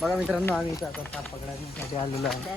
बघा मित्रांनो आम्ही इथं आता साप पकडायसाठी आलेलो आहे.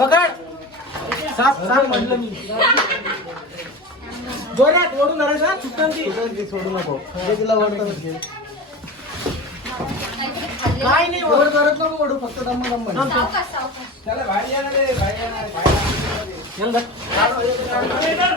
पकड. साप साप म्हटलं मी. जोरात ओढून धरायचा सुटन ती ती सोडू नको. जे तिला ओढतं ते. काय नाही ओढ. करत नको ओढू फक्त दम दम म्हण. चला बाहेर या ना रे, बाहेर या ना, बाहेर या ना.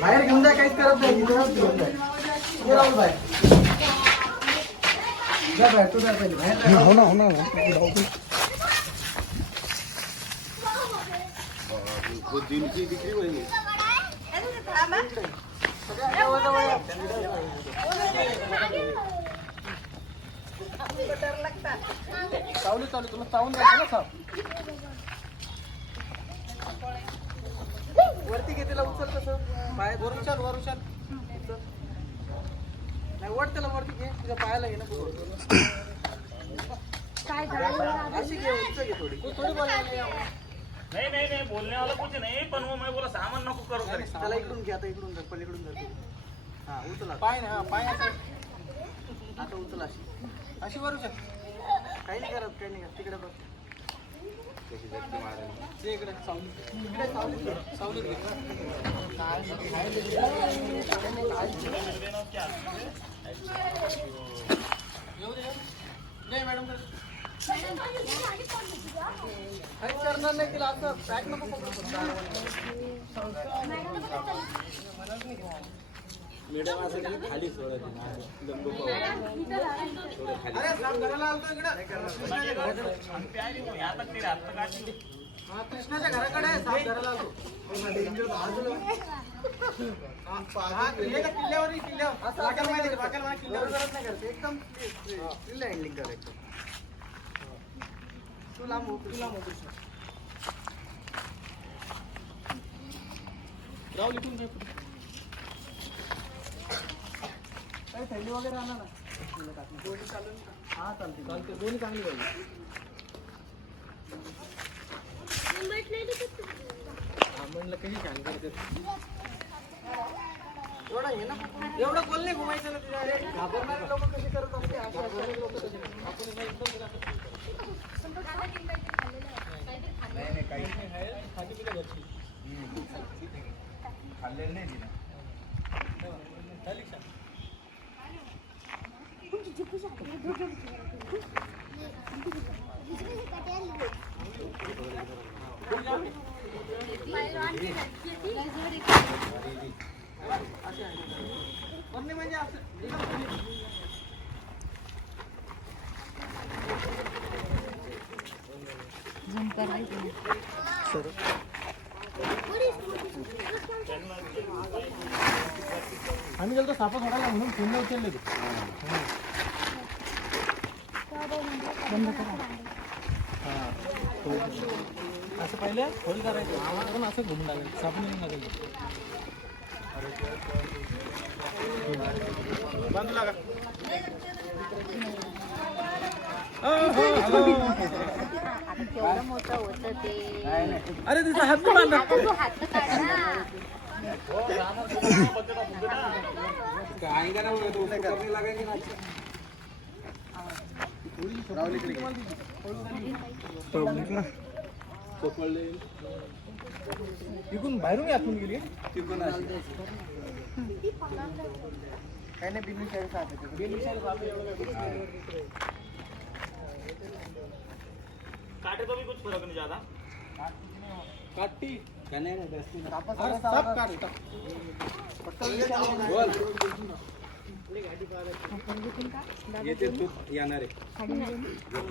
बाहेर घेऊन जाय काहीच करत नाही राहुल भाई जा बाहेर बिक्री वरती घे तिला उचल कसं पाय वर उचल वर उचल उचल. नाही वर त्याला वरती घे. तुझ्या पायाला घे ना. काय झालं? अशी घे उंच घे थोडी. तू थोडी बोलायला नाही. नहीं नहीं नहीं बोलने वाला कुछ नहीं. पण वो मैं बोला सामान नको करो करे त्याला इकडून घे आता इकडून धर पलीकडून धर हा उचला पाय ना पाय असं. आता उचल अशी. अशी वर काही नाही करत काही नाही करत. तिकडे बघ. मॅडम करणार नाही तिला असं बॅग नको पकडू अरे साप घराला आलतो इकडं. कृष्णाच्या घराकडे. कृष्णाच्या घराकडे आहे, साप घराला आलतो. हा, हे का किल्ल्यावर किल्ल्यावर किल्ल्यावर एकदम किल्ला हँडलिंग कर एकदम. तू लांब हो, तू लांब हो, कृष्णा. राहुल इथून घे पुढे. काही थैली वगैरे आणा ना. दोन्ही चालेल का? हा चालते. चालते. दोन्ही चांगली पाहिजे हा म्हणलं कशी छान करते. एवढा हे ना एवढं गोल नाही घुमायचं ना तुझ्या अरे घाबरणारे लोक कसे करत असते? असे असे लोक कसे आपण नाही नाही काही नाही. आहे. खाती पिल्या घरची. खाल्लेलं नाही तिला झूम कर सर आम्ही गेलो सापा सोडायला बंद करा. असं पहिले? होल करायचं. करून असं घुमून टाकायचं साबण येऊन टाकायचं केवढं मोठं होतं ते अरे तिचा हात नाही बांधा काढ ना पब्लिक ना तिकून बाहेरून आतून गेली तिकून काही नाही बिनविचारी साथ बिनविचारी काटे तो भी कुछ फ़र्क नहीं ज़्यादा काटी कने सब काटता बोल येते तू येणार आहे.